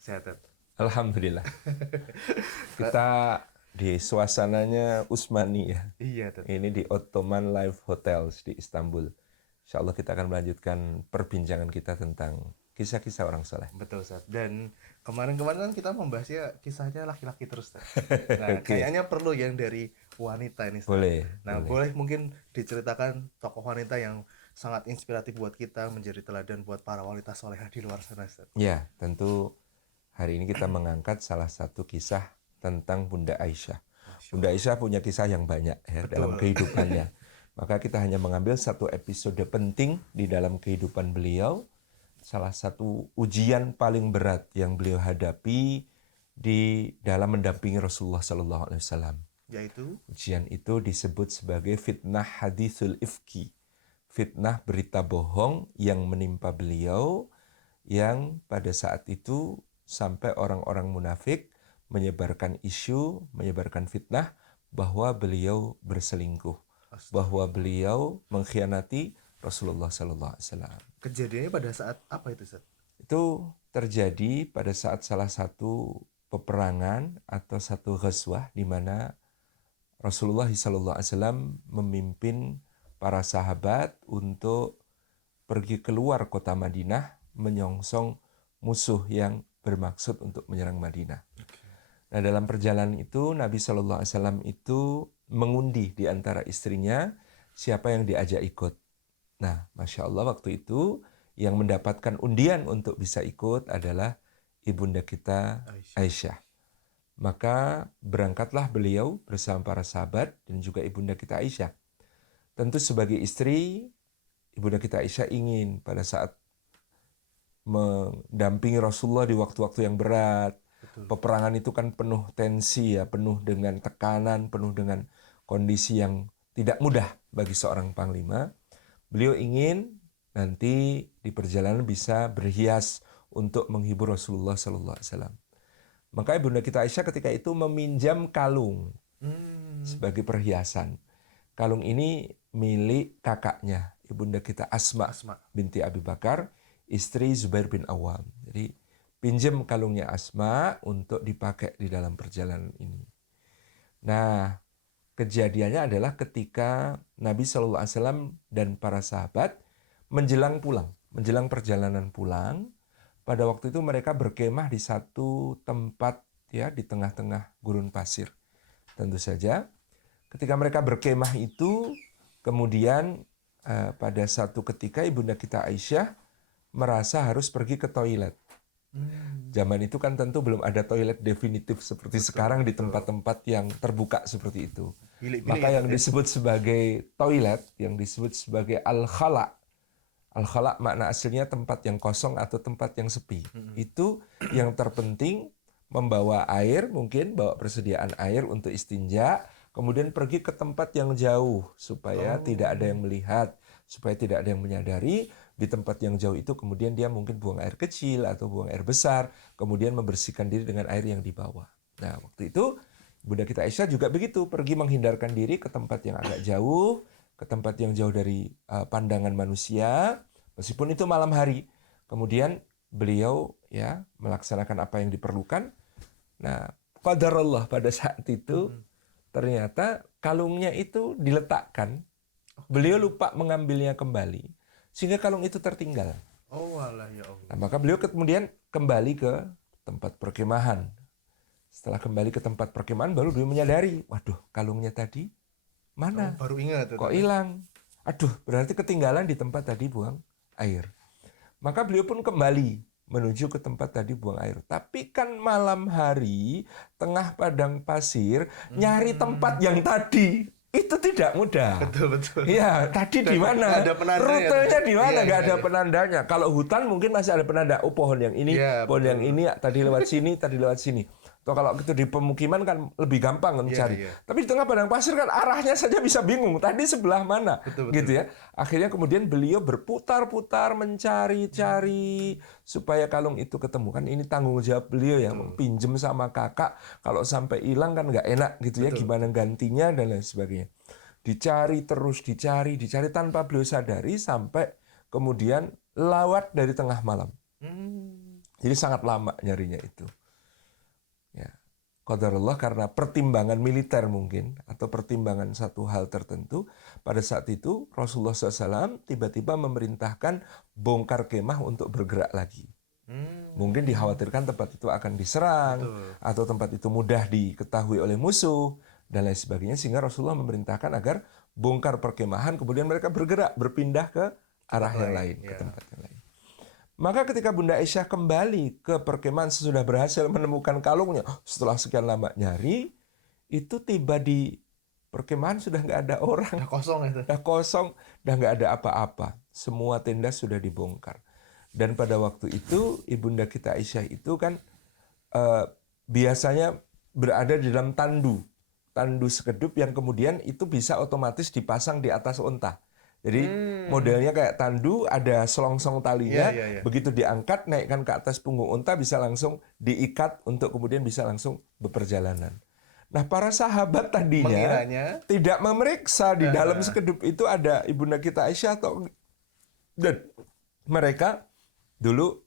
Sehat, Ted. Alhamdulillah. Kita di suasananya Usmani ya. Iya, Ted. Ini di Ottoman Life Hotels di Istanbul. Insya Allah kita akan melanjutkan perbincangan kita tentang kisah-kisah orang soleh. Betul, Ted. Dan kemarin-kemarin kan kita membahasnya kisahnya laki-laki terus, Ted. Nah, Oke, kayaknya perlu yang dari wanita ini, Ted. boleh, Nah, boleh. boleh mungkin diceritakan tokoh wanita yang sangat inspiratif buat kita, menjadi teladan buat para wanita solehah di luar sana, Ted. Ya, tentu hari ini kita mengangkat salah satu kisah tentang Bunda Aisyah. Masya Bunda Allah. Aisyah punya kisah yang banyak ya dalam Betul. kehidupannya. Maka kita hanya mengambil satu episode penting di dalam kehidupan beliau. Salah satu ujian paling berat yang beliau hadapi di dalam mendampingi Rasulullah Sallallahu Alaihi Wasallam. Yaitu, Ujian itu disebut sebagai fitnah hadithul ifki. Fitnah berita bohong yang menimpa beliau, yang pada saat itu sampai orang-orang munafik menyebarkan isu, menyebarkan fitnah bahwa beliau berselingkuh, bahwa astagfirullah. beliau mengkhianati Rasulullah Sallallahu Alaihi Wasallam. Kejadiannya pada saat apa itu, Ted? Itu terjadi pada saat salah satu peperangan atau satu ghazwah di mana Rasulullah SAW memimpin para sahabat untuk pergi keluar kota Madinah menyongsong musuh yang bermaksud untuk menyerang Madinah. Nah, dalam perjalanan itu Nabi SAW itu mengundi di antara istrinya siapa yang diajak ikut. Nah, Masya Allah waktu itu yang mendapatkan undian untuk bisa ikut adalah ibunda kita Aisyah. Aisyah. Maka berangkatlah beliau bersama para sahabat dan juga ibunda kita Aisyah. Tentu sebagai istri, ibunda kita Aisyah ingin pada saat mendampingi Rasulullah di waktu-waktu yang berat. Betul. Peperangan itu kan penuh tensi ya, penuh dengan tekanan, penuh dengan kondisi yang tidak mudah bagi seorang panglima. Beliau ingin nanti di perjalanan bisa berhias untuk menghibur Rasulullah Sallallahu Alaihi Wasallam. Maka ibunda kita Aisyah ketika itu meminjam kalung Hmm. sebagai perhiasan. Kalung ini milik kakaknya, ibunda kita Asma Asma. binti Abi Bakar, istri Zubair bin Awam. Jadi pinjam kalungnya Asma untuk dipakai di dalam perjalanan ini. Nah, kejadiannya adalah ketika Nabi Shallallahu Alaihi Wasallam dan para sahabat menjelang pulang, menjelang perjalanan pulang. Pada waktu itu mereka berkemah di satu tempat ya di tengah-tengah gurun pasir. Tentu saja ketika mereka berkemah itu kemudian pada satu ketika ibunda kita Aisyah merasa harus pergi ke toilet. Hmm. Zaman itu kan tentu belum ada toilet definitif seperti Betul, sekarang di betul. tempat-tempat yang terbuka seperti itu. Bilik-bilik ya, Maka Ted, yang ya? disebut sebagai toilet, yang disebut sebagai al-khala. Al-khala makna aslinya tempat yang kosong atau tempat yang sepi. Itu yang terpenting membawa air, mungkin bawa persediaan air untuk istinja, kemudian pergi ke tempat yang jauh supaya tidak ada Oh, yang melihat, supaya tidak ada yang menyadari. Di tempat yang jauh itu kemudian dia mungkin buang air kecil atau buang air besar, kemudian membersihkan diri dengan air yang dibawa. Nah, waktu itu Bunda kita Aisyah juga begitu, pergi menghindarkan diri ke tempat yang agak jauh, ke tempat yang jauh dari pandangan manusia, meskipun itu malam hari. Kemudian beliau ya melaksanakan apa yang diperlukan. Nah, qadarullah pada saat itu ternyata kalungnya itu diletakkan. Beliau oke. lupa mengambilnya kembali sehingga kalung itu tertinggal. Oh, alah ya Nah, Allah. maka beliau kemudian kembali ke tempat perkemahan. Setelah kembali ke tempat perkemahan baru beliau menyadari, waduh, kalungnya tadi Oh, mana? baru ingat tuh, Kok Ted, ya? hilang? Aduh, berarti ketinggalan di tempat tadi buang air. Maka beliau pun kembali menuju ke tempat tadi buang air. Tapi kan malam hari, tengah padang pasir, nyari tempat Hmm. yang tadi itu tidak mudah. Betul, betul. Iya, tadi Dan di nggak mana? ada penandanya, Ted, ya? Rutenya di Iya, mana? Nggak iya, ada iya. penandanya. Kalau hutan mungkin masih ada penanda. Oh, pohon yang ini, Iya, pohon yang betul. ini, tadi lewat sini, tadi lewat sini. Atau kalau itu di pemukiman kan lebih gampang Iya, mencari. iya. Tapi di tengah padang pasir kan arahnya saja bisa bingung. Tadi sebelah mana? Betul, betul. Gitu ya. Akhirnya kemudian beliau berputar-putar mencari-cari supaya kalung itu ketemu. Kan ini tanggung jawab beliau ya, Betul. pinjem sama kakak. Kalau sampai hilang kan nggak enak gitu ya, Betul, gimana betul. gantinya dan lain sebagainya. Dicari terus, dicari tanpa beliau sadari sampai kemudian lewat dari tengah malam. Hmm. Jadi sangat lama nyarinya itu. Ya. Qadarullah karena pertimbangan militer mungkin atau pertimbangan satu hal tertentu, pada saat itu Rasulullah SAW tiba-tiba memerintahkan bongkar kemah untuk bergerak lagi. Mungkin dikhawatirkan tempat itu akan diserang, Betul. atau tempat itu mudah diketahui oleh musuh dan lain sebagainya, sehingga Rasulullah memerintahkan agar bongkar perkemahan, kemudian mereka bergerak berpindah ke arah yang lain, ke tempat yang lain. Maka ketika Bunda Aisyah kembali ke perkemahan sesudah berhasil menemukan kalungnya, setelah sekian lama nyari, itu tiba di perkemahan sudah nggak ada orang. Udah kosong itu. Udah kosong, udah nggak ada apa-apa. Semua tenda sudah dibongkar. Dan pada waktu itu, Ibunda kita Aisyah itu kan biasanya berada di dalam tandu sekedup yang kemudian itu bisa otomatis dipasang di atas unta. Jadi modelnya kayak tandu, ada selongsong talinya, begitu diangkat, naikkan ke atas punggung unta, bisa langsung diikat untuk kemudian bisa langsung berperjalanan. Nah, para sahabat tadinya Mengiranya tidak memeriksa di dalam sekedup itu ada Ibunda kita Aisyah atau, dan mereka dulu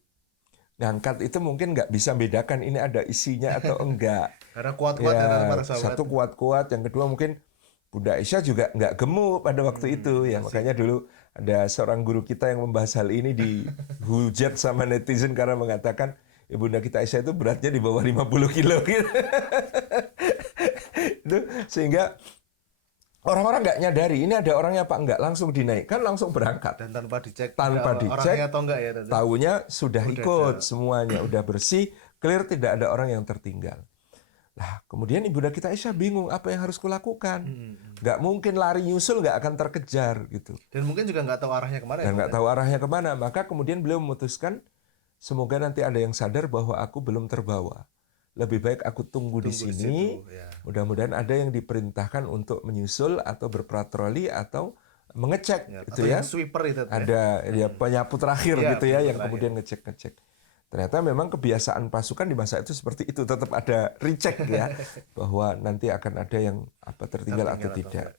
ngangkat itu mungkin nggak bisa bedakan ini ada isinya atau enggak. karena kuat-kuat ya para sahabat. Satu kuat-kuat, yang kedua mungkin Bunda Aisyah juga nggak gemuk pada waktu itu ya. Makanya dulu ada seorang guru kita yang membahas hal ini dihujat sama netizen karena mengatakan Ibunda kita Aisyah itu beratnya di bawah 50 kilo gitu. Itu sehingga orang-orang nggak nyadari ini ada orangnya apa enggak, langsung dinaikkan, langsung berangkat. Dan tanpa dicek Orangnya atau enggak ya. Taunya sudah ikut semuanya, udah bersih, clear, tidak ada orang yang tertinggal. Nah, kemudian Ibunda kita Aisyah bingung apa yang harus kulakukan. Nggak mungkin lari nyusul, nggak akan terkejar gitu. Dan mungkin juga nggak tahu arahnya kemana. Dan nggak tahu arahnya kemana. Maka kemudian beliau memutuskan, semoga nanti ada yang sadar bahwa aku belum terbawa. Lebih baik aku tunggu di sini. Mudah-mudahan ada yang diperintahkan untuk menyusul atau berpatroli atau mengecek gitu ya. Sweeper itu. Ada ya penyapu terakhir gitu ya yang kemudian ngecek-ngecek. Ternyata memang kebiasaan pasukan di masa itu seperti itu, tetap ada recheck ya bahwa nanti akan ada yang tertinggal atau tidak.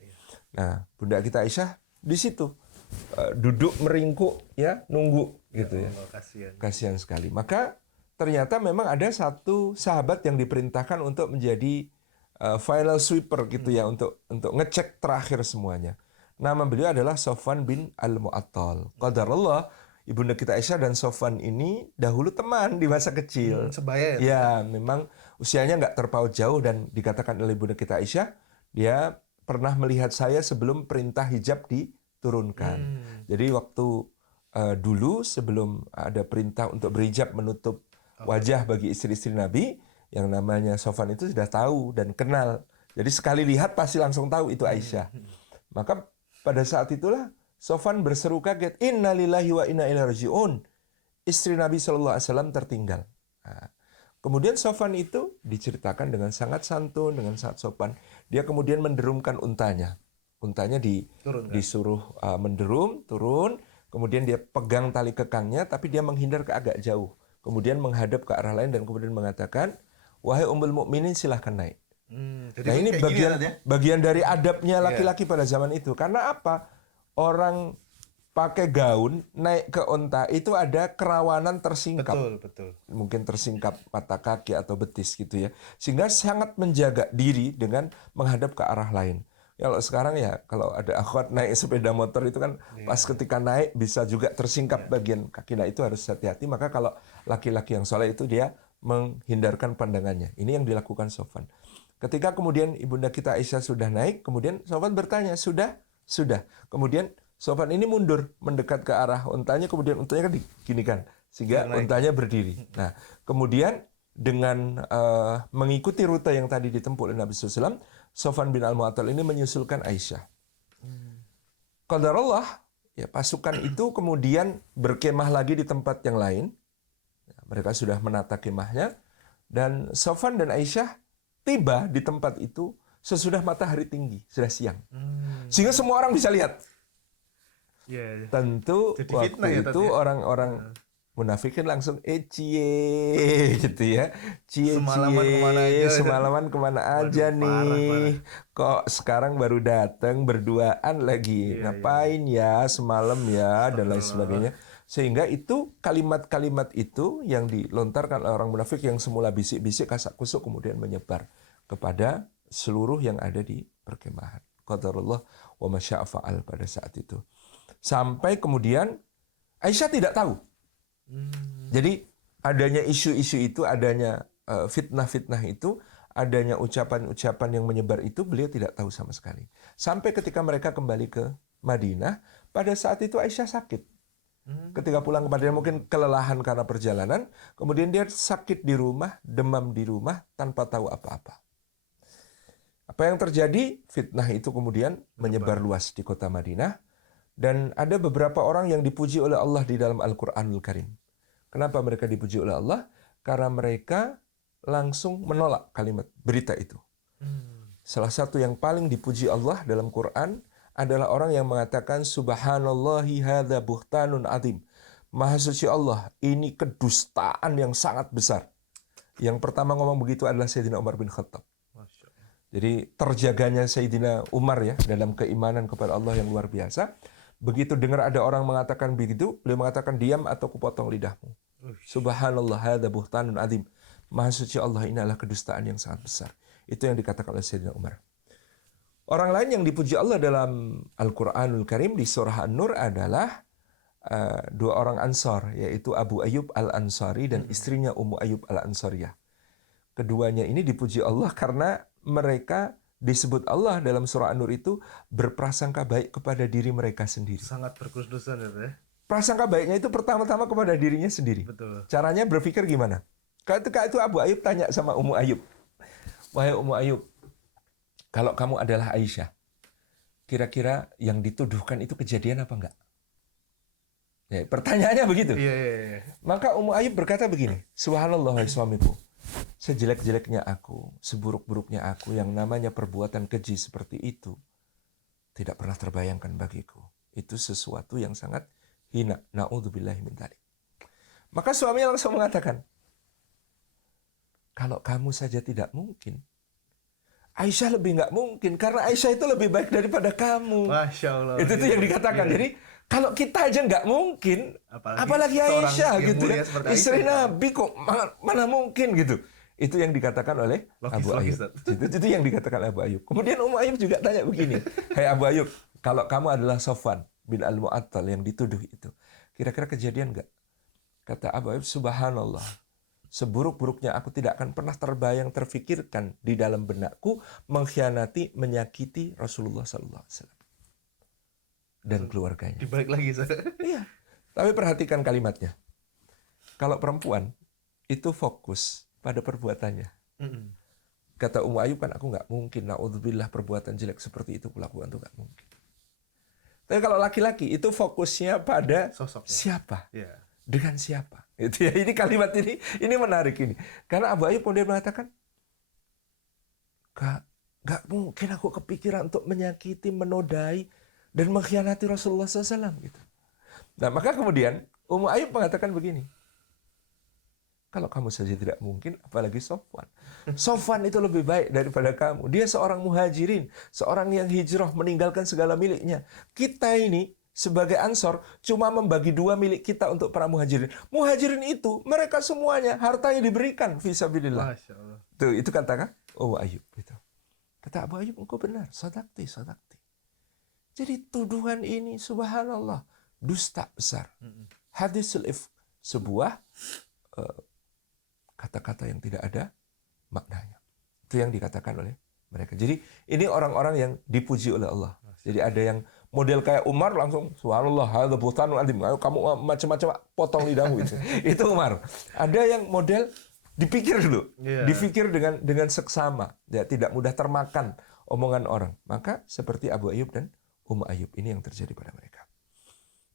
Nah, Bunda kita Aisyah di situ duduk meringkuk ya, nunggu gitu ya. Kasihan sekali. Maka ternyata memang ada satu sahabat yang diperintahkan untuk menjadi final sweeper gitu ya, untuk ngecek terakhir semuanya. Nama beliau adalah Sofwan bin Al-Mu'attal. Qadarullah, Ibunda kita Aisyah dan Sofwan ini dahulu teman di masa kecil. Sebaya ya? Memang usianya nggak terpaut jauh, dan dikatakan oleh Ibunda kita Aisyah, dia pernah melihat saya sebelum perintah hijab diturunkan. Jadi waktu dulu sebelum ada perintah untuk berhijab menutup wajah bagi istri-istri Nabi, yang namanya Sofwan itu sudah tahu dan kenal. Jadi sekali lihat pasti langsung tahu itu Aisyah. Maka pada saat itulah Sofwan berseru kaget, "Inna lillahi wa inna ilaihi raji'un." Istri Nabi SAW tertinggal. Nah, kemudian Sofwan itu diceritakan dengan sangat santun, dengan sangat sopan. Dia kemudian menderumkan untanya. Untanya disuruh menderum, turun. Kemudian dia pegang tali kekangnya, tapi dia menghindar ke agak jauh. Kemudian menghadap ke arah lain dan kemudian mengatakan, "Wahai Ummul Mukminin, silahkan naik." Nah, ini bagian dari adabnya laki-laki pada zaman itu. Karena apa? Orang pakai gaun naik ke unta itu ada kerawanan tersingkap. Betul. Mungkin tersingkap mata kaki atau betis gitu ya. Sehingga sangat menjaga diri dengan menghadap ke arah lain. Kalau sekarang ya, kalau ada akhwat naik sepeda motor itu kan pas ketika naik bisa juga tersingkap bagian kaki. Nah, itu harus hati-hati. Maka kalau laki-laki yang soleh itu dia menghindarkan pandangannya. Ini yang dilakukan Sofwan. Ketika kemudian Ibunda kita Aisyah sudah naik, kemudian Sofwan bertanya, "Sudah?" "Sudah." Kemudian Sofwan ini mundur mendekat ke arah untanya, kemudian untanya kan diginikan sehingga untanya berdiri. Nah, kemudian dengan mengikuti rute yang tadi ditempuh oleh Nabi SAW, Sofwan bin Al-Mu'attal ini menyusulkan Aisyah. Qadarullah, ya, pasukan itu kemudian berkemah lagi di tempat yang lain. Mereka sudah menata kemahnya, dan Sofwan dan Aisyah tiba di tempat itu sesudah matahari tinggi, sudah siang. Sehingga semua orang bisa lihat. Tentu waktu itu orang-orang munafikin langsung cie gitu ya. Semalaman kemana aja nih. Kok sekarang baru datang berduaan lagi. Ngapain ya semalam ya, dan lain sebagainya. Sehingga itu kalimat-kalimat itu yang dilontarkan oleh orang munafik yang semula bisik-bisik kasak-kusuk kemudian menyebar kepada seluruh yang ada di perkemahan. Qadarullah wa masya'a fa'al pada saat itu. Sampai kemudian Aisyah tidak tahu. Jadi adanya isu-isu itu, adanya fitnah-fitnah itu, adanya ucapan-ucapan yang menyebar itu, beliau tidak tahu sama sekali. Sampai ketika mereka kembali ke Madinah, pada saat itu Aisyah sakit. Ketika pulang ke Madinah mungkin kelelahan karena perjalanan, kemudian dia sakit di rumah, demam di rumah tanpa tahu apa-apa. Apa yang terjadi? Fitnah itu kemudian menyebar luas di kota Madinah, dan ada beberapa orang yang dipuji oleh Allah di dalam Al-Qur'anul Karim. Kenapa mereka dipuji oleh Allah? Karena mereka langsung menolak kalimat berita itu. Salah satu yang paling dipuji Allah dalam Quran adalah orang yang mengatakan subhanallahi hadza buhtanun azim. Maha suci Allah, ini kedustaan yang sangat besar. Yang pertama ngomong begitu adalah Sayyidina Umar bin Khattab. Jadi terjaganya Sayyidina Umar ya dalam keimanan kepada Allah yang luar biasa. Begitu dengar ada orang mengatakan begitu, beliau mengatakan diam atau kupotong lidahmu. Subhanallah hadza buhtanun azim. Maha suci Allah, ini adalah kedustaan yang sangat besar. Itu yang dikatakan oleh Sayyidina Umar. Orang lain yang dipuji Allah dalam Al-Quranul Karim di surah An-Nur adalah dua orang Ansar, yaitu Abu Ayyub Al-Ansari dan istrinya Ummu Ayyub Al-Ansariyah. Keduanya ini dipuji Allah karena mereka disebut Allah dalam surah An-Nur itu berprasangka baik kepada diri mereka sendiri. Sangat berkhusnudzon ya. Prasangka baiknya itu pertama-tama kepada dirinya sendiri. Betul. Caranya berpikir gimana? Ketika itu Abu Ayyub tanya sama Ummu Ayyub, wahai Ummu Ayyub, kalau kamu adalah Aisyah, kira-kira yang dituduhkan itu kejadian apa enggak? Ya, pertanyaannya begitu. Iya. Maka Ummu Ayyub berkata begini, subhanallah wahai suamiku, sejelek-jeleknya aku, seburuk-buruknya aku, yang namanya perbuatan keji seperti itu, tidak pernah terbayangkan bagiku. Itu sesuatu yang sangat hina. Na'udzubillahi min dzalik. Maka suaminya langsung mengatakan, kalau kamu saja tidak mungkin, Aisyah lebih nggak mungkin, karena Aisyah itu lebih baik daripada kamu. Masya Allah. Itu tuh yang dikatakan. Jadi kalau kita aja nggak mungkin, apalagi Aisyah gitu ya. Istri Nabi kok mana mungkin gitu. Itu yang dikatakan oleh Abu Ayyub. Itu yang dikatakan oleh Abu Ayyub. Kemudian Ummu Ayyub juga tanya begini, hai Abu Ayyub, kalau kamu adalah Safwan bin Al-Mu'attal yang dituduh itu, kira-kira kejadian nggak? Kata Abu Ayyub, subhanallah, seburuk-buruknya aku tidak akan pernah terfikirkan di dalam benakku mengkhianati, menyakiti Rasulullah SAW dan keluarganya. Dibalik lagi, Iya. Tapi perhatikan kalimatnya. Kalau perempuan itu fokus pada perbuatannya. Kata Ummu Ayyub, kan aku nggak mungkin, na'udzubillah, perbuatan jelek seperti itu kulakukan, itu nggak mungkin. Tapi kalau laki-laki itu fokusnya pada sosoknya. Siapa? Yeah. Dengan siapa? Itu ya. Ini kalimat ini menarik ini. Karena Abu Ayyub kemudian mengatakan, gak mungkin aku kepikiran untuk menyakiti, menodai, dan mengkhianati Rasulullah SAW. Gitu. Nah, maka kemudian Ummu Ayyub mengatakan begini, kalau kamu saja tidak mungkin, apalagi Safwan. Safwan itu lebih baik daripada kamu. Dia seorang muhajirin, seorang yang hijrah meninggalkan segala miliknya. Kita ini sebagai Ansor cuma membagi 2 milik kita untuk para muhajirin. Muhajirin itu mereka semuanya hartanya diberikan fisabilillah. Masya Allah. Tuh, itu katakan Abu Ayyub gitu. Kata Abu Ayyub, engkau benar, sadaqti. Jadi tuduhan ini subhanallah dusta besar. Hadisul ifk, sebuah kata-kata yang tidak ada maknanya. Itu yang dikatakan oleh mereka. Jadi ini orang-orang yang dipuji oleh Allah. Jadi ada yang model kayak Umar langsung subhanallah hadza buhtanun azim. Kamu macam-macam potong lidahmu itu. Itu Umar. Ada yang model dipikir dulu. Dipikir dengan seksama, ya, tidak mudah termakan omongan orang. Maka seperti Abu Ayyub dan Ummu Ayyub ini yang terjadi pada mereka.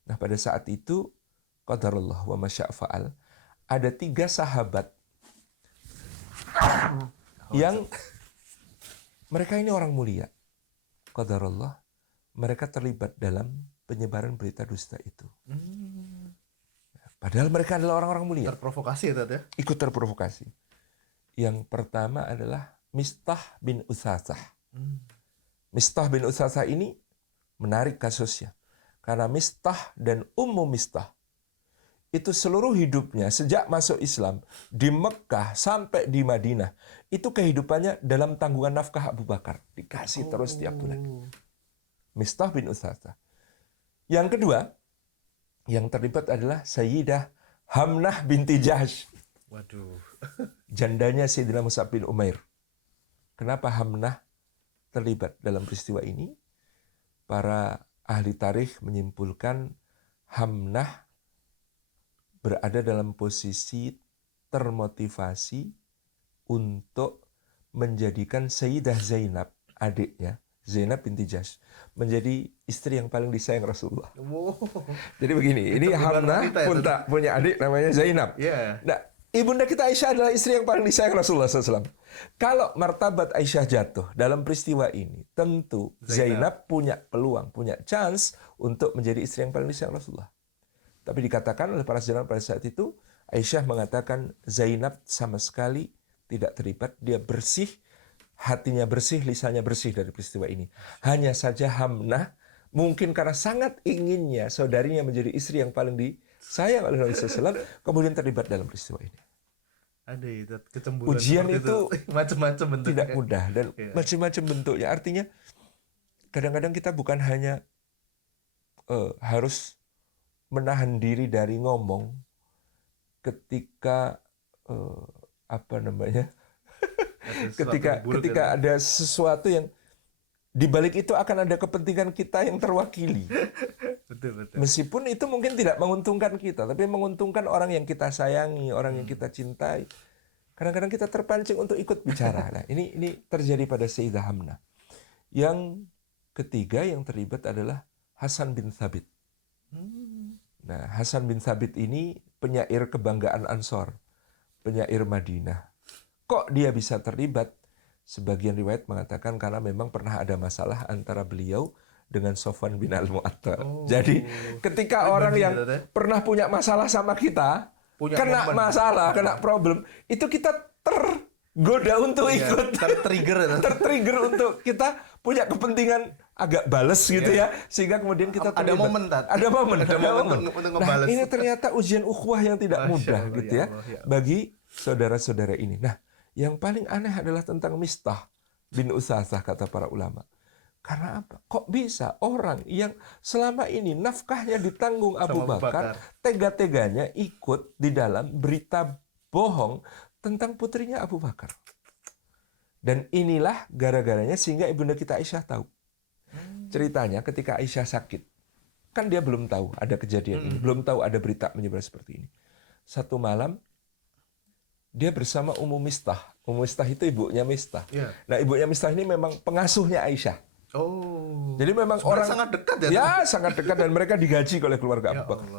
Nah, pada saat itu qadarullah wa masya'a fa'al, ada 3 sahabat yang mereka ini orang mulia. Qadarullah, mereka terlibat dalam penyebaran berita dusta itu. Padahal mereka adalah orang-orang mulia. Terprovokasi ya, ya? Ikut terprovokasi. Yang pertama adalah Mistah bin Utsasah. Mistah bin Utsasah ini menarik kasusnya. Karena Mistah dan Ummu Mistah itu seluruh hidupnya sejak masuk Islam di Mekah sampai di Madinah itu kehidupannya dalam tanggungan nafkah Abu Bakar, dikasih terus tiap bulan. Mistah bin Utsatha. Yang kedua yang terlibat adalah Sayyidah Hamnah binti Jahsh. Waduh. Jandanya Sayyidina Mus'ab bin Umair. Kenapa Hamnah terlibat dalam peristiwa ini? Para ahli tarikh menyimpulkan Hamnah berada dalam posisi termotivasi untuk menjadikan Sayyidah Zainab, adiknya, Zainab binti Jahsh, menjadi istri yang paling disayang Rasulullah. Wow. Jadi begini, ini Hamnah punya adik namanya Zainab. Yeah. Nah, ibunda kita Aisyah adalah istri yang paling disayang Rasulullah SAW. Kalau martabat Aisyah jatuh dalam peristiwa ini, tentu Zainab punya peluang, punya chance untuk menjadi istri yang paling disayang Rasulullah. Tapi dikatakan oleh para sejarah pada saat itu, Aisyah mengatakan Zainab sama sekali tidak terlibat, dia bersih, hatinya bersih, lisannya bersih dari peristiwa ini. Hanya saja Hamnah, mungkin karena sangat inginnya saudarinya menjadi istri yang paling disayang oleh Nabi SAW, kemudian terlibat dalam peristiwa ini. Ada itu kecemburuan. Ujian itu macam-macam bentuknya. Tidak mudah dan macam-macam bentuknya. Artinya kadang-kadang kita bukan hanya harus menahan diri dari ngomong ketika ketika ada sesuatu yang di balik itu akan ada kepentingan kita yang terwakili. Betul. Meskipun itu mungkin tidak menguntungkan kita, tapi menguntungkan orang yang kita sayangi, orang yang kita cintai. Kadang-kadang kita terpancing untuk ikut bicara. Nah, ini terjadi pada Sayyidah Hamnah. Yang ketiga yang terlibat adalah Hasan bin Thabit. Nah, Hasan bin Thabit ini penyair kebanggaan Ansor, penyair Madinah. Kok dia bisa terlibat? Sebagian riwayat mengatakan karena memang pernah ada masalah antara beliau dengan Sofwan bin Al-Mu'attal. Jadi ketika orang yang pernah punya masalah sama kita, kena masalah, kena problem, itu kita tergoda untuk ikut. Tertrigger untuk kita punya kepentingan agak bales gitu ya. Sehingga kemudian kita terlibat. Ada momen untuk ngebalas. Nah, ini ternyata ujian ukhuwah yang tidak mudah gitu ya bagi saudara-saudara ini. Nah, yang paling aneh adalah tentang Mistah bin Utsatha kata para ulama. Karena apa? Kok bisa orang yang selama ini nafkahnya ditanggung Abu Bakar, tega-teganya ikut di dalam berita bohong tentang putrinya Abu Bakar. Dan inilah gara-garanya sehingga ibunda kita Aisyah tahu. Ceritanya ketika Aisyah sakit, kan dia belum tahu ada kejadian ini, belum tahu ada berita menyebar seperti ini. Satu malam, dia bersama Ummu Mistah. Ummu Mistah itu ibunya Mistah. Yeah. Nah, ibunya Mistah ini memang pengasuhnya Aisyah. Oh. Jadi memang orang sangat dekat ya? Ya, sangat dekat dan mereka digaji oleh keluarga Abu Bakar.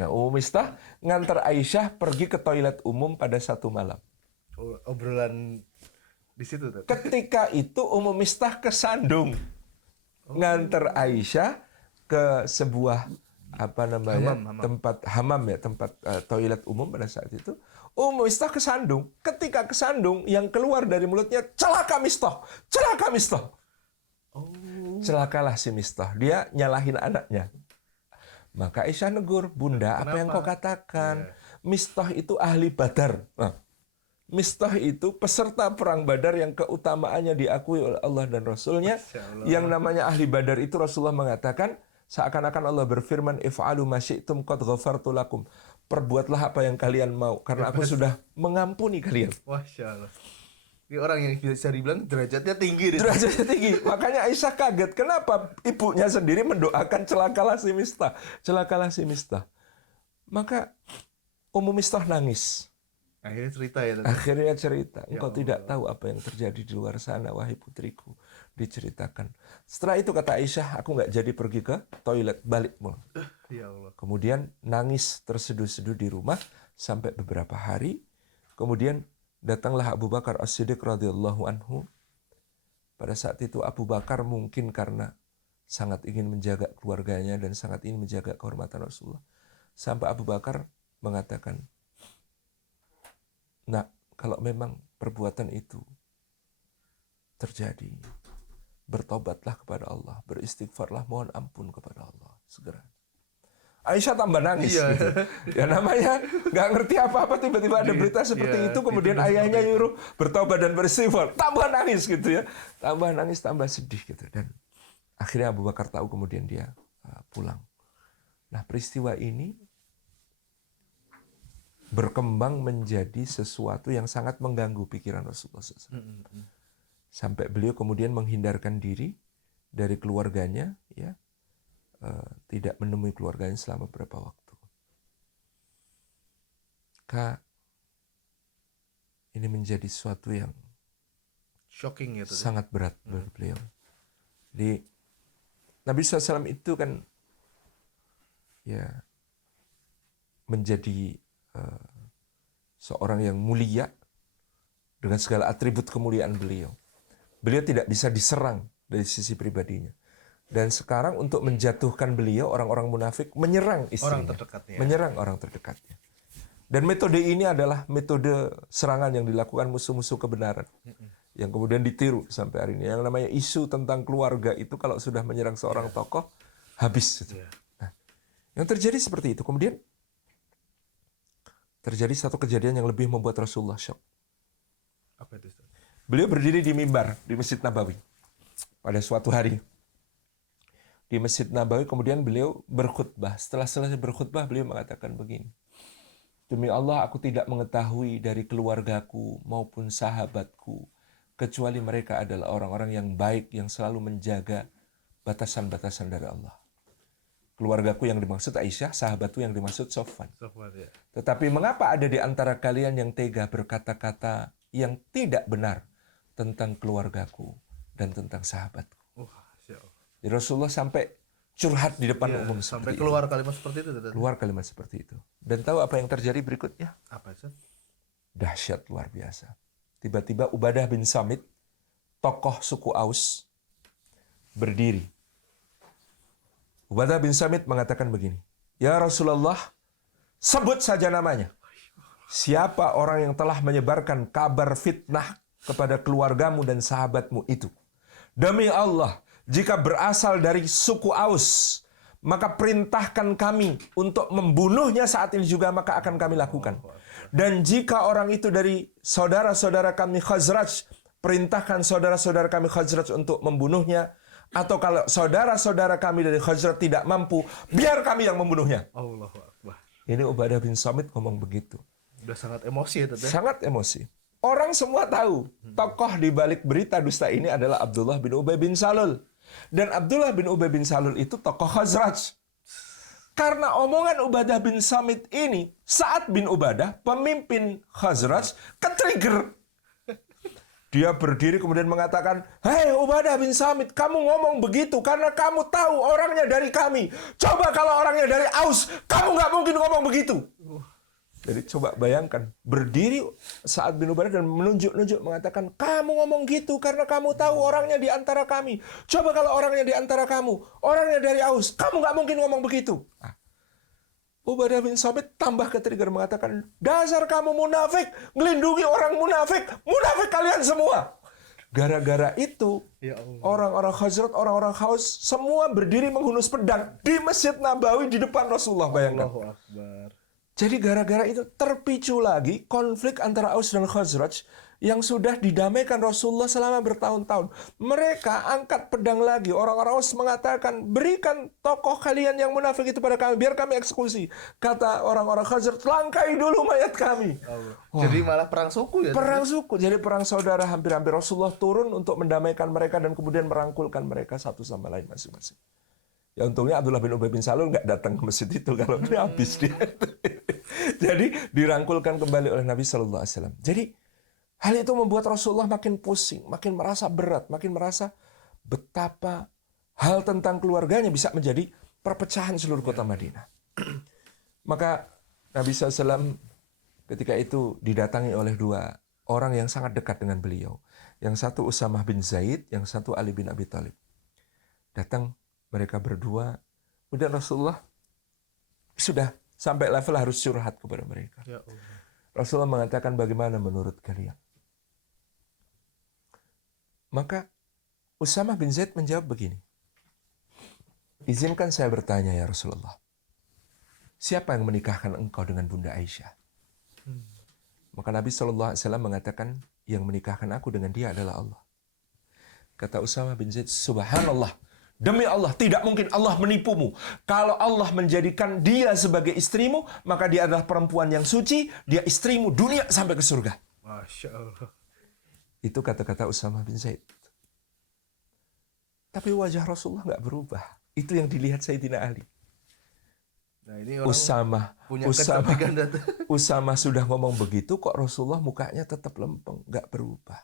Nah, Ummu Mistah ngantar Aisyah pergi ke toilet umum pada satu malam. Obrolan di situ. Ketika itu Ummu Mistah kesandung. Ngantar Aisyah ke sebuah tempat hamam ya, tempat toilet umum pada saat itu. Ummu Mistah kesandung. Ketika kesandung, yang keluar dari mulutnya, celaka Mistah, celaka Mistah. Celakalah si Mistah. Dia nyalahin anaknya. Maka Aisyah negur, Bunda, apa yang kau katakan? Mistah itu ahli Badar. Nah, Mistah itu peserta perang Badar yang keutamaannya diakui oleh Allah dan Rasulnya. Yang namanya ahli Badar itu Rasulullah mengatakan, seakan-akan Allah berfirman, if'alu ma syi'tum qad ghafartu lakum. Perbuatlah apa yang kalian mau, karena aku sudah mengampuni kalian. Masya Allah. Ini orang yang bisa dibilang derajatnya tinggi. Derajatnya tinggi. Makanya Aisyah kaget. Kenapa ibunya sendiri mendoakan celakalah si Mistah. Celakalah si Mistah. Maka Ummu Mistah nangis. Akhirnya cerita ya. Akhirnya cerita. Engkau tidak tahu apa yang terjadi di luar sana, wahai putriku. Diceritakan. Setelah itu kata Aisyah, aku nggak jadi pergi ke toilet, balik pulang. Ya Allah. Kemudian nangis terseduh-seduh di rumah sampai beberapa hari. Kemudian datanglah Abu Bakar As-Siddiq radhiyallahu anhu. Pada saat itu Abu Bakar mungkin karena sangat ingin menjaga keluarganya dan sangat ingin menjaga kehormatan Rasulullah. Sampai Abu Bakar mengatakan, nah, kalau memang perbuatan itu terjadi, bertobatlah kepada Allah, beristighfarlah, mohon ampun kepada Allah segera. Aisyah tambah nangis Iya. gitu. Ya namanya nggak ngerti apa-apa, tiba-tiba ada berita seperti itu, kemudian dituduh ayahnya seperti itu. nyuruh bertobat dan beristighfar, tambah nangis gitu ya, tambah nangis, tambah sedih gitu. Dan akhirnya Abu Bakar tahu, kemudian dia pulang. Nah, peristiwa ini berkembang menjadi sesuatu yang sangat mengganggu pikiran Rasulullah SAW. Sampai beliau kemudian menghindarkan diri dari keluarganya, ya, tidak menemui keluarganya selama beberapa waktu. Maka ini menjadi sesuatu yang Shocking gitu. sangat berat bagi beliau. Jadi Nabi SAW itu kan ya menjadi seorang yang mulia dengan segala atribut kemuliaan beliau. Beliau tidak bisa diserang dari sisi pribadinya. Dan sekarang untuk menjatuhkan beliau, orang-orang munafik menyerang istrinya, Orang terdekatnya. menyerang orang terdekatnya. Dan metode ini adalah metode serangan yang dilakukan musuh-musuh kebenaran, yang kemudian ditiru sampai hari ini. Yang namanya isu tentang keluarga itu kalau sudah menyerang seorang tokoh, habis. Gitu. Nah, yang terjadi seperti itu. Kemudian terjadi satu kejadian yang lebih membuat Rasulullah syok. Apa itu, Ustaz? Beliau berdiri di mimbar di Masjid Nabawi pada suatu hari. Di Masjid Nabawi kemudian beliau berkhutbah. Setelah selesai berkhutbah, beliau mengatakan begini. Demi Allah, aku tidak mengetahui dari keluargaku maupun sahabatku, kecuali mereka adalah orang-orang yang baik, yang selalu menjaga batasan-batasan dari Allah. Keluargaku yang dimaksud Aisyah, sahabatku yang dimaksud Sofwan. Ya. Tetapi mengapa ada di antara kalian yang tega berkata-kata yang tidak benar tentang keluargaku dan tentang sahabatku? Jadi Rasulullah sampai curhat di depan umum sampai seperti keluar itu. kalimat seperti itu. Keluar kalimat seperti itu. Dan tahu apa yang terjadi berikutnya? Apa, Ustaz? Dahsyat luar biasa. Tiba-tiba Ubadah bin Samit, tokoh suku Aus, berdiri. Ubadah bin Samit mengatakan begini, ya Rasulullah, sebut saja namanya. Siapa orang yang telah menyebarkan kabar fitnah kepada keluargamu dan sahabatmu itu? Demi Allah, jika berasal dari suku Aus, maka perintahkan kami untuk membunuhnya saat ini juga, maka akan kami lakukan. Dan jika orang itu dari saudara-saudara kami Khazraj, perintahkan saudara-saudara kami Khazraj untuk membunuhnya. Atau kalau saudara-saudara kami dari Khazraj tidak mampu, biar kami yang membunuhnya. Allahu Akbar. Ini Ubadah bin Samit ngomong begitu. Udah sangat emosi ya, Tete. Sangat emosi. Orang semua tahu tokoh di balik berita dusta ini adalah Abdullah bin Ubay bin Salul. Dan Abdullah bin Ubay bin Salul itu tokoh Khazraj. Karena omongan Ubadah bin Samit ini, Sa'ad bin Ubadah, pemimpin Khazraj, ke-trigger. Dia berdiri kemudian mengatakan, hei Ubadah bin Samit, kamu ngomong begitu karena kamu tahu orangnya dari kami. Coba kalau orangnya dari Aus, kamu nggak mungkin ngomong begitu. Jadi coba bayangkan, berdiri Sa'ad bin Ubadah dan menunjuk-nunjuk mengatakan, kamu ngomong gitu karena kamu tahu orangnya di antara kami. Coba kalau orangnya di antara kamu, orangnya dari Aus, kamu nggak mungkin ngomong begitu. Nah, Ubadah bin Samit tambah ke-trigger mengatakan, dasar kamu munafik, ngelindungi orang munafik, munafik kalian semua. Gara-gara itu, Ya Allah. orang-orang Khazraj, orang-orang Aus, semua berdiri menghunus pedang di Masjid Nabawi di depan Rasulullah, bayangkan. Allahu Akbar. Jadi gara-gara itu terpicu lagi konflik antara Aus dan Khazraj yang sudah didamaikan Rasulullah selama bertahun-tahun. Mereka angkat pedang lagi. Orang-orang Aus mengatakan, berikan tokoh kalian yang munafik itu pada kami, biar kami eksekusi. Kata orang-orang Khazraj, langkai dulu mayat kami. Jadi malah perang suku ya? Perang suku, jadi perang saudara hampir-hampir. Rasulullah turun untuk mendamaikan mereka dan kemudian merangkulkan mereka satu sama lain masing-masing. Ya untungnya Abdullah bin Ubay bin Salul nggak datang ke masjid itu, kalau dia habis dia. Jadi dirangkulkan kembali oleh Nabi Sallallahu Alaihi Wasallam. Jadi hal itu membuat Rasulullah makin pusing, makin merasa berat, makin merasa betapa hal tentang keluarganya bisa menjadi perpecahan seluruh kota Madinah. Maka Nabi SAW ketika itu didatangi oleh dua orang yang sangat dekat dengan beliau. Yang satu Usamah bin Zaid, yang satu Ali bin Abi Thalib. Datang mereka berdua, kemudian Rasulullah sudah sampai level harus curhat kepada mereka. Ya Allah. Rasulullah mengatakan, bagaimana menurut kalian? Maka Usamah bin Zaid menjawab begini, izinkan saya bertanya ya Rasulullah. siapa yang menikahkan engkau dengan Bunda Aisyah? Maka Nabi SAW mengatakan, yang menikahkan aku dengan dia adalah Allah. Kata Usama bin Zaid, subhanallah, demi Allah, tidak mungkin Allah menipumu. Kalau Allah menjadikan dia sebagai istrimu, maka dia adalah perempuan yang suci, dia istrimu dunia sampai ke surga. Masya Allah. Itu kata-kata Usama bin Zaid. Tapi wajah Rasulullah nggak berubah. Itu yang dilihat Sayyidina Ali. Nah ini orang punya kecerdikan data. Usama sudah ngomong begitu, kok Rasulullah mukanya tetap lempeng, nggak berubah.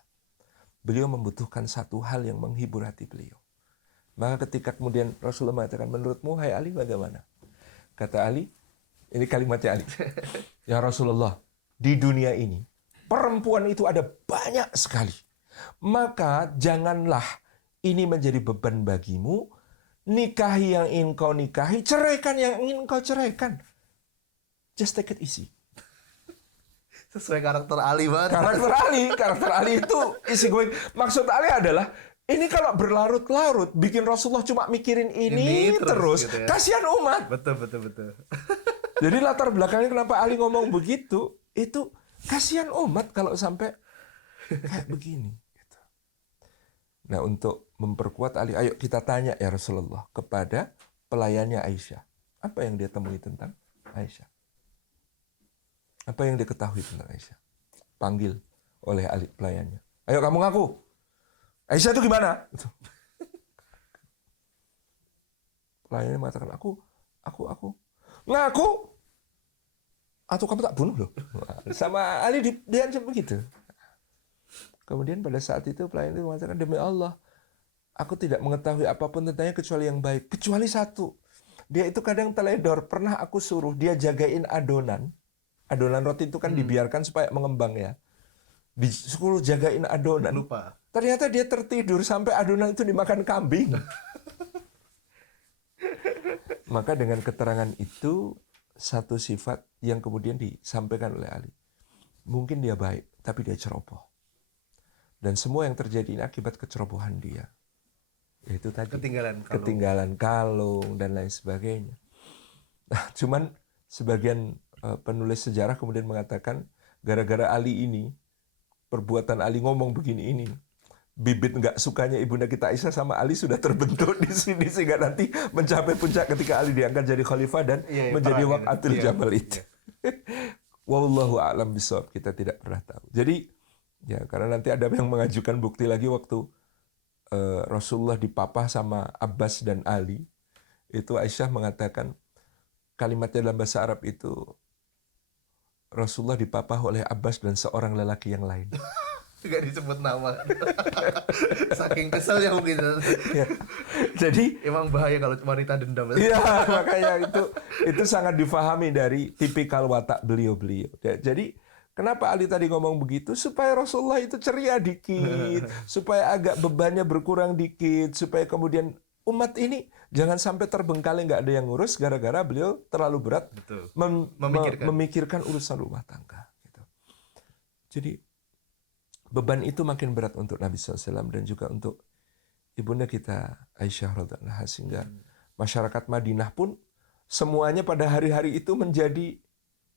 Beliau membutuhkan satu hal yang menghibur hati beliau. Maka ketika kemudian Rasulullah mengatakan, menurutmu hai Ali bagaimana? Kata Ali, ini kalimatnya Ali. Ya Rasulullah, di dunia ini perempuan itu ada banyak sekali. Maka janganlah ini menjadi beban bagimu. Nikahi yang ingin kau nikahi, ceraikan yang ingin kau ceraikan. Just take it easy. Sesuai karakter Ali banget. Karakter Ali itu easy going. Maksud Ali adalah, ini kalau berlarut-larut, bikin Rasulullah cuma mikirin ini terus gitu ya. Kasihan umat. Betul. Jadi latar belakangnya kenapa Ali ngomong begitu, itu kasihan umat kalau sampai kayak begini. Gitu. Nah, untuk memperkuat Ali, ayo kita tanya ya Rasulullah kepada pelayannya Aisyah. Apa yang dia temui tentang Aisyah? Apa yang diketahui tentang Aisyah? Panggil oleh Ali pelayannya. Ayo kamu ngaku. Aisyah itu gimana? Pelayannya mengatakan, aku. Ngaku? Atau kamu tak bunuh loh? Sama Ali diancam begitu. Kemudian pada saat itu pelayan itu mengatakan, demi Allah, aku tidak mengetahui apapun tentangnya kecuali yang baik. Kecuali satu. Dia itu kadang teledor. Pernah aku suruh dia jagain adonan. Adonan roti itu kan dibiarkan supaya mengembang ya. Disuruh jagain adonan. Lupa. Ternyata dia tertidur sampai adonan itu dimakan kambing. Maka dengan keterangan itu, satu sifat yang kemudian disampaikan oleh Ali. Mungkin dia baik, tapi dia ceroboh. Dan semua yang terjadi ini akibat kecerobohan dia. Yaitu tadi. Ketinggalan kalung dan lain sebagainya. Nah, cuman sebagian penulis sejarah kemudian mengatakan, gara-gara Ali ini, perbuatan Ali ngomong begini ini, bibit nggak sukanya ibunda kita Aisyah sama Ali sudah terbentuk di sini, sehingga nanti mencapai puncak ketika Ali diangkat jadi khalifah dan menjadi waqatul jamal itu. Wallahu a'lam bishawab, kita tidak pernah tahu. Jadi ya, karena nanti ada yang mengajukan bukti lagi waktu Rasulullah dipapah sama Abbas dan Ali, itu Aisyah mengatakan kalimatnya dalam bahasa Arab itu, Rasulullah dipapah oleh Abbas dan seorang lelaki yang lain. Gak disebut nama. Saking keselnya mungkin. Ya. Jadi emang bahaya kalau wanita dendam. Iya, makanya itu sangat difahami dari tipikal watak beliau-beliau. Jadi kenapa Ali tadi ngomong begitu? Supaya Rasulullah itu ceria dikit, supaya agak bebannya berkurang dikit, supaya kemudian umat ini jangan sampai terbengkalai nggak ada yang ngurus gara-gara beliau terlalu berat memikirkan urusan rumah tangga. Gitu. Jadi beban itu makin berat untuk Nabi SAW dan juga untuk ibunda kita Aisyah radhiyallahu anha, sehingga masyarakat Madinah pun semuanya pada hari-hari itu menjadi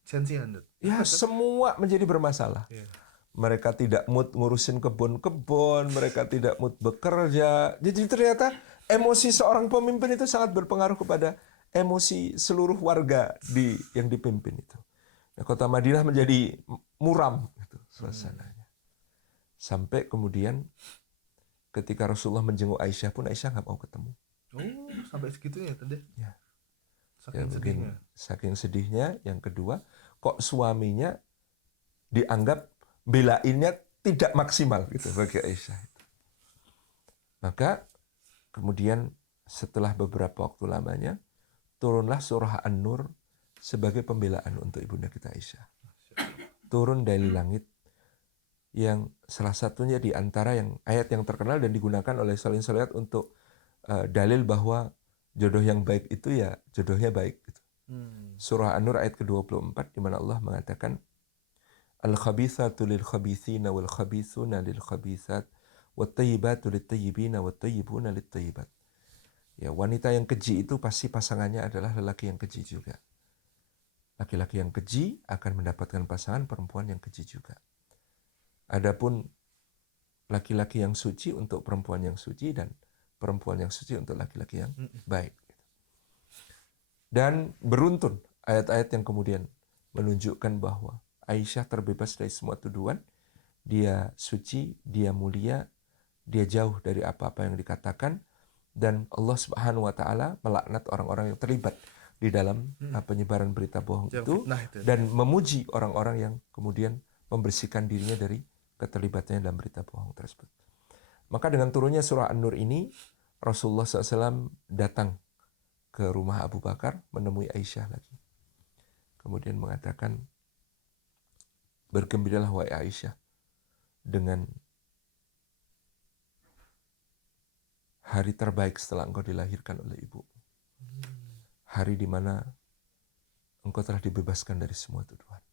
sensian. Ya, semua menjadi bermasalah. Yeah. Mereka tidak mood ngurusin kebun-kebun, mereka tidak mood bekerja. Jadi ternyata emosi seorang pemimpin itu sangat berpengaruh kepada emosi seluruh warga yang dipimpin itu. Nah, kota Madinah menjadi muram gitu, suasananya. Sampai kemudian ketika Rasulullah menjenguk Aisyah pun Aisyah nggak mau ketemu. Oh, sampai segitunya tadi. Ya. Saking sedihnya. Saking sedihnya. Yang kedua, kok suaminya dianggap belainnya tidak maksimal gitu bagi Aisyah. Maka kemudian setelah beberapa waktu lamanya turunlah surah An-Nur sebagai pembelaan untuk ibunda kita Aisyah. Turun dari langit, yang salah satunya di antara yang ayat yang terkenal dan digunakan oleh salin salihat untuk dalil bahwa jodoh yang baik itu ya jodohnya baik gitu. Surah An-Nur ayat ke-24 di mana Allah mengatakan al-khabithatu lil-khabithina wal-khabithuna lil-khabithat wat-tayyibatu lit-tayyibina wat-tayyibuna lit-tayyibat. Ya, wanita yang keji itu pasti pasangannya adalah lelaki yang keji juga. laki-laki yang keji akan mendapatkan pasangan perempuan yang keji juga. Adapun laki-laki yang suci untuk perempuan yang suci dan perempuan yang suci untuk laki-laki yang baik. Dan beruntun ayat-ayat yang kemudian menunjukkan bahwa Aisyah terbebas dari semua tuduhan. Dia suci, dia mulia, dia jauh dari apa-apa yang dikatakan. Dan Allah Subhanahu wa Ta'ala melaknat orang-orang yang terlibat di dalam penyebaran berita bohong Yang itu, fitnah itu. dan memuji orang-orang yang kemudian membersihkan dirinya dari keterlibatannya dalam berita bohong tersebut. Maka dengan turunnya surah An-Nur ini, Rasulullah SAW datang ke rumah Abu Bakar menemui Aisyah lagi. Kemudian mengatakan, bergembiralah wahai Aisyah dengan hari terbaik setelah engkau dilahirkan oleh ibu. Hari di mana engkau telah dibebaskan dari semua tuduhan.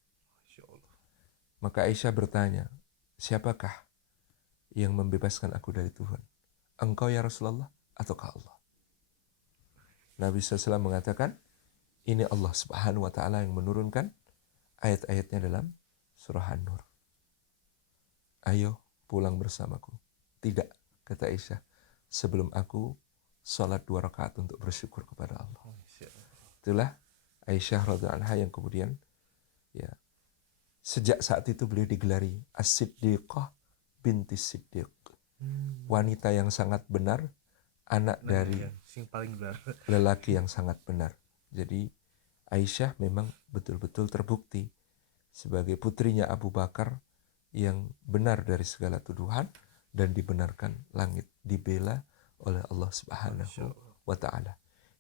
Masya Allah. Maka Aisyah bertanya, siapakah yang membebaskan aku dari Tuhan? Engkau ya Rasulullah ataukah Allah? Nabi SAW mengatakan, ini Allah Subhanahu wa Ta'ala yang menurunkan ayat-ayatnya dalam surah An-Nur. Ayo pulang bersamaku. Tidak, kata Aisyah, sebelum aku sholat 2 rakaat untuk bersyukur kepada Allah. Itulah Aisyah radhiyallahu anha yang kemudian, ya, sejak saat itu beliau digelari As-Siddiqah binti Siddiq. Wanita yang sangat benar, anak dari yang paling benar. lelaki yang sangat benar. Jadi Aisyah memang betul-betul terbukti sebagai putrinya Abu Bakar yang benar dari segala tuduhan dan dibenarkan langit, dibela oleh Allah Subhanahu wa Ta'ala.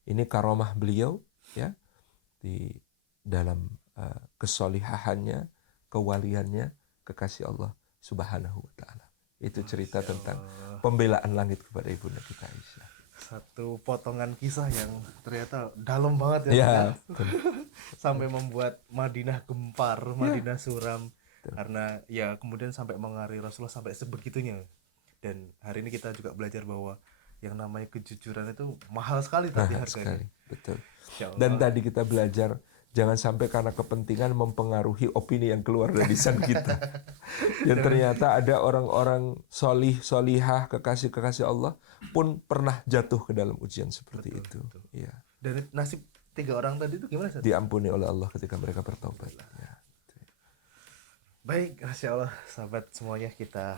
Ini karomah beliau, ya, di dalam kesolihahannya, kewaliannya, kekasih Allah Subhanahu wa Ta'ala. Itu cerita tentang pembelaan langit kepada ibunda kita Aisyah. Satu potongan kisah yang ternyata dalam banget Ya, sampai membuat Madinah gempar, Madinah suram. Karena ya kemudian sampai mengaruhi Rasulullah sampai sebegitunya. Dan hari ini kita juga belajar bahwa yang namanya kejujuran itu mahal sekali tadi mahal harganya. sekali, betul. Ya Allah. Dan tadi kita belajar jangan sampai karena kepentingan mempengaruhi opini yang keluar dari lisan kita. Yang ternyata ada orang-orang solihah, kekasih-kekasih Allah pun pernah jatuh ke dalam ujian seperti itu. Betul. Ya. Dan nasib 3 orang tadi itu gimana, Ustaz? Diampuni oleh Allah ketika mereka bertobat. Ya. Baik, Masya Allah, sahabat semuanya, kita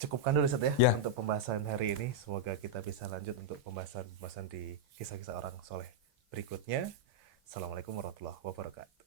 cukupkan dulu, Ustaz, Ya. untuk pembahasan hari ini. Semoga kita bisa lanjut untuk pembahasan di kisah-kisah orang soleh berikutnya. Assalamualaikum warahmatullahi wabarakatuh.